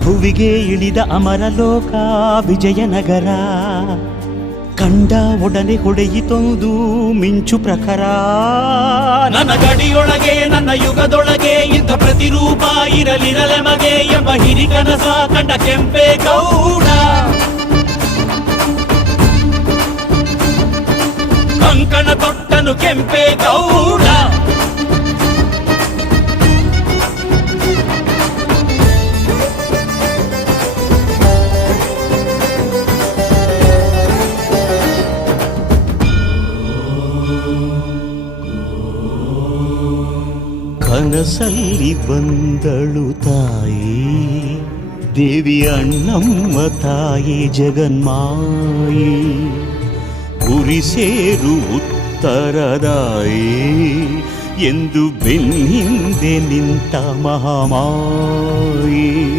ಭುವಿಗೆ ಇಳಿದ ಅಮರಲೋಕ ವಿಜಯನಗರ ಕಂಡ ಒಡನೆ ಹೊಡೆಯಿತೊಂದು ಮಿಂಚು ಪ್ರಖರ. ನನ್ನ ಗಡಿಯೊಳಗೆ ನನ್ನ ಯುಗದೊಳಗೆ ಇಂಥ ಪ್ರತಿರೂಪ ಇರಲಿರಲೆಮಗೆ ಎಂಬ ಹಿರಿಕನಸ ಕಂಡ ಕೆಂಪೇಗೌಡ. ಕಂಕಣ ತೊಟ್ಟನು ಕೆಂಪೇಗೌಡ. ಕನಸಲ್ಲಿ ಬಂದಳು ತಾಯಿ ದೇವಿ ಅಣ್ಣಮ್ಮ ತಾಯಿ ಜಗನ್ಮಾಯಿ. ಗುರಿ ಸೇರು ಉತ್ತರದಾಯಿ ಎಂದು ಬೆನ್ನಿಂದೆ ನಿಂತ ಮಹಾಮಾಯಿ.